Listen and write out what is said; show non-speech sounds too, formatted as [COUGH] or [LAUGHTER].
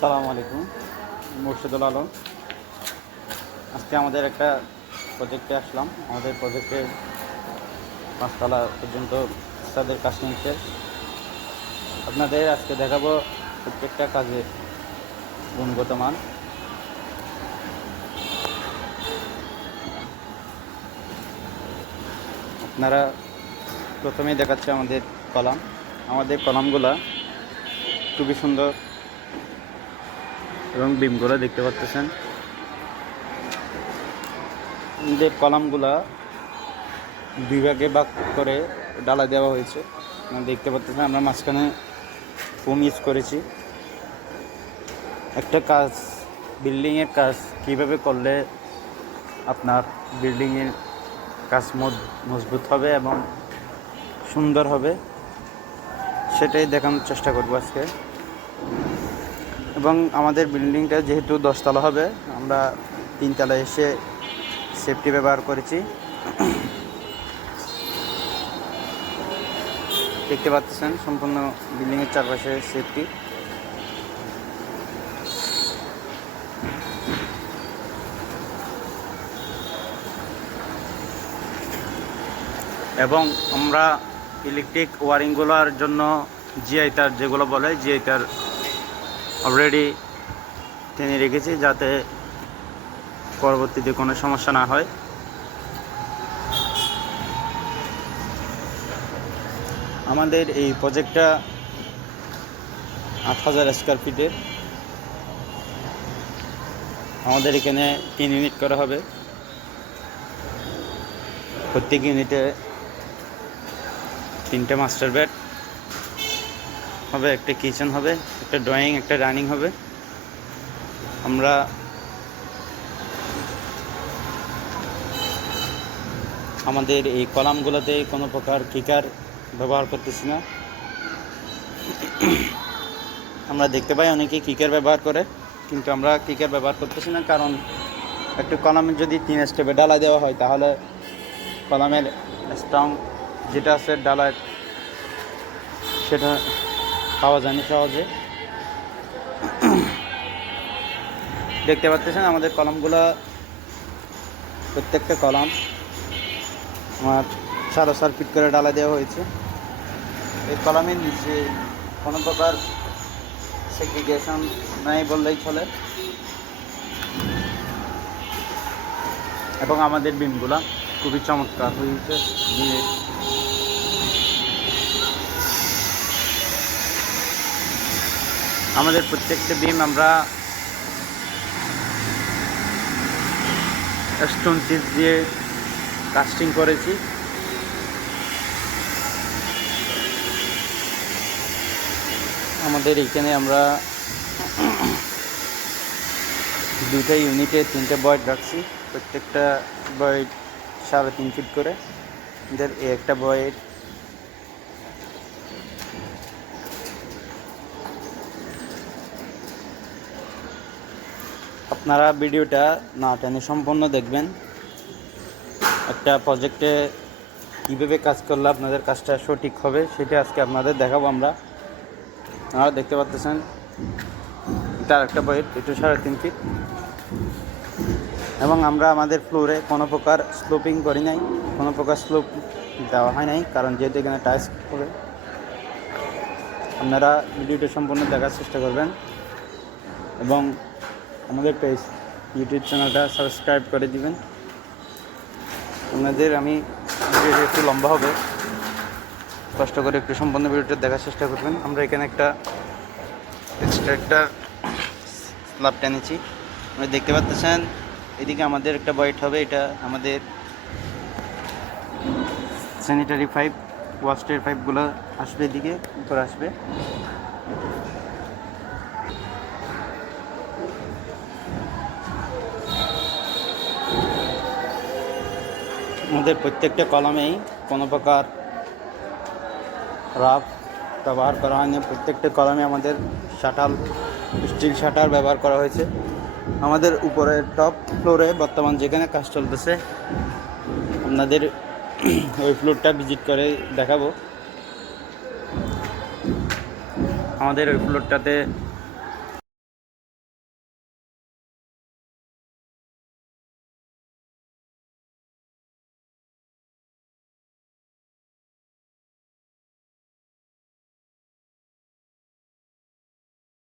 সালাম আলাইকুম, মুর্শিদুল আলম। আজকে আমাদের একটা প্রজেক্টে আসলাম। আমাদের প্রজেক্টের পাঁচতলা পর্যন্ত তাদের কাজ নিচ্ছে আপনাদের আজকে দেখাবো প্রত্যেকটা কাজের গুণগত মান। আপনারা প্রথমেই দেখাচ্ছে আমাদের কলাম। আমাদের কলামগুলা খুবই সুন্দর। এবং বিমগুলো দেখতে পাচ্ছেন। আমাদের কলামগুলা দুই ভাগে করে ডালা দেওয়া হয়েছে দেখতে পাচ্ছেন, আমরা মাঝখানে ফোম ইউজ করেছি। একটা কাজ বিল্ডিংয়ের কাজ কীভাবে করলে আপনার বিল্ডিংয়ের কাজ মজ- মজবুত হবে এবং সুন্দর হবে, সেটাই দেখানোর চেষ্টা করব আজকে। এবং আমাদের বিল্ডিংটা যেহেতু দশতলা হবে, আমরা তিনতলায় এসে সেফটি ব্যবহার করেছি। দেখতে পাচ্ছেন সম্পূর্ণ বিল্ডিংয়ের চারপাশে সেফটি এবং আমরা ইলেকট্রিক ওয়ারিংগুলোর জন্য জিআই তার যেগুলো বলে জিআই তার অলরেডি টেনে রেখেছি যাতে পরবর্তীতে কোনো সমস্যা না হয়। আমাদের এই প্রজেক্টটা আট হাজার স্কোয়ার ফিটের আমাদের এখানে তিন ইউনিট করা হবে। প্রত্যেক ইউনিটে তিনটে মাস্টার বেড হবে, একটা কিচেন হবে, একটা ড্রয়িং একটা রানিং হবে। আমরা আমাদের এই কলামগুলোতে কোনো প্রকার কিকার ব্যবহার করতেছি না। আমরা দেখতে পাই অনেকে কিকার ব্যবহার করে, কিন্তু আমরা কিকার ব্যবহার করতেছি না, কারণ একটা কলামে যদি তিন স্টেপে ডালা দেওয়া হয়, তাহলে কলামের স্ট্রং যেটা আছে, ডালার, সেটা পাওয়া যায়নি সহজে। দেখতে পাচ্ছেন আমাদের কলমগুলো, প্রত্যেকটা কলম আমার সারো সার ফিট করে ডালা দেওয়া হয়েছে। এই কলমের নিচে কোনো প্রকার সেগ্রিগেশন নাই বললেই চলে। এবং আমাদের বিমগুলা খুবই চমৎকার হয়েছে। দিয়ে আমাদের প্রত্যেকটা বিম আমরা স্টোন চিজ দিয়ে কাস্টিং করেছি। আমাদের এখানে আমরা দুইটা ইউনিটে তিনটে বয়েড রাখছি। প্রত্যেকটা বয়েড সাড়ে তিন ফিট করে। এদের একটা বয়েড আপনারা ভিডিওটা না টেনে সম্পূর্ণ দেখবেন। একটা প্রজেক্টে কীভাবে কাজ করলে আপনাদের কাজটা সঠিক হবে, সেটা আজকে আপনাদের দেখাবো আমরা। আপনারা দেখতে পাচ্ছেন এটা একটা বইয়ের, এটা সাড়ে তিন ফিট এবং আমরা আমাদের ফ্লোরে কোনো প্রকার স্লোপিং করি নাই, কোনো প্রকার স্লোপ দেওয়া হয় নাই, কারণ যেহেতু এখানে টাইস হবে। আপনারা ভিডিওটা সম্পূর্ণ দেখার চেষ্টা করবেন। এবং আমাদের পেজ ইউটিউব চ্যানেলটা সাবস্ক্রাইব করে দিবেন। আপনাদের আমি একটু লম্বা হবে। কষ্ট করে একটু সম্পূর্ণ ভিডিওটা দেখার চেষ্টা করবেন। আমরা এখানে একটা এক্সট্রা একটা স্ল্যাব টেনেছি আপনি দেখতে পাচ্ছেন, এদিকে আমাদের একটা বয়েট হবে, এটা আমাদের স্যানিটারি পাইপ ওয়াস্টের পাইপগুলো আসবে এদিকে, উপরে আসবে। আমাদের প্রত্যেকটা কলমেই কোনো প্রকার রাফ ব্যবহার করা হয়নি। প্রত্যেকটা কলমে আমাদের শাটাল, স্টিল শাটার ব্যবহার করা হয়েছে। আমাদের উপরে টপ ফ্লোরে বর্তমান যেখানে কাজ চলতেছে, আপনাদের [CLEARS THROAT] ওই ফ্লোরটা ভিজিট করে দেখাবো। আমাদের ওই ফ্লোরটাতে